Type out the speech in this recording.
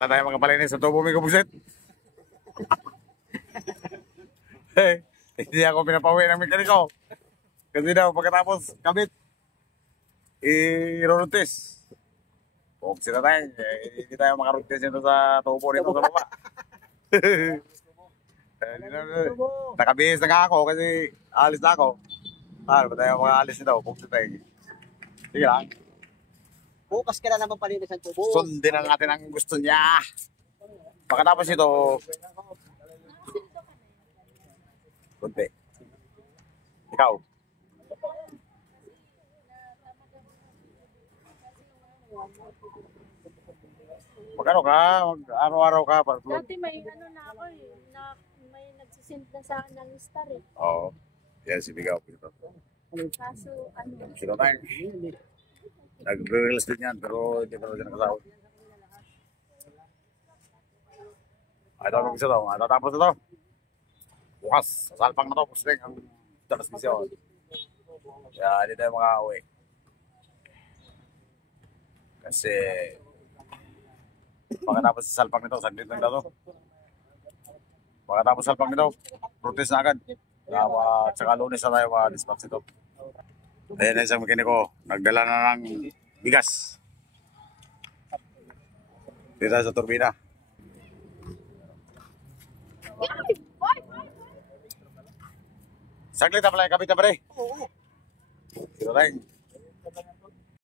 Wala tayo mga palinis sa tubo may kabuset. Hindi ako pinapawi ng mekaniko. Kasi daw pagkatapos kabit, i-rotis. Kung sila tayo, hindi tayo makarotis nito sa tubo nito sa baba. Nakabihis na nga ako kasi alis na ako. Ba tayo mga alis nito? Kung sila tayo. Sige lang. Bukas ka na naman palinis ang tubo. Sundin na natin ang gusto niya. Pagkatapos ito, kunti. Ikaw. Magano ka? Araw-araw ka? Dati may ano na ako eh, may nagsisend na sa akin ng star eh. Oo. Yan, si Bigaw. Kaso ano, Sino tayo? Nag-release din yan, pero hindi pa rin nakasahod. Ay, tapos ito. Tapos ito. Bukas, salpang na ito. Pusling ang transmisyon. Kaya hindi tayo makauwi. Kasi pagkatapos sa salpang nito, saglit lang daw ito. Pagkatapos salpang nito, protest na agad. At saka Lunes na tayo ma-dispatch ito. Ayan na isang mekaniko. Nagdala na ng bigas. Dito sa turbina. Saglit na pala yung kapit na pare. Oo. Sino tayo?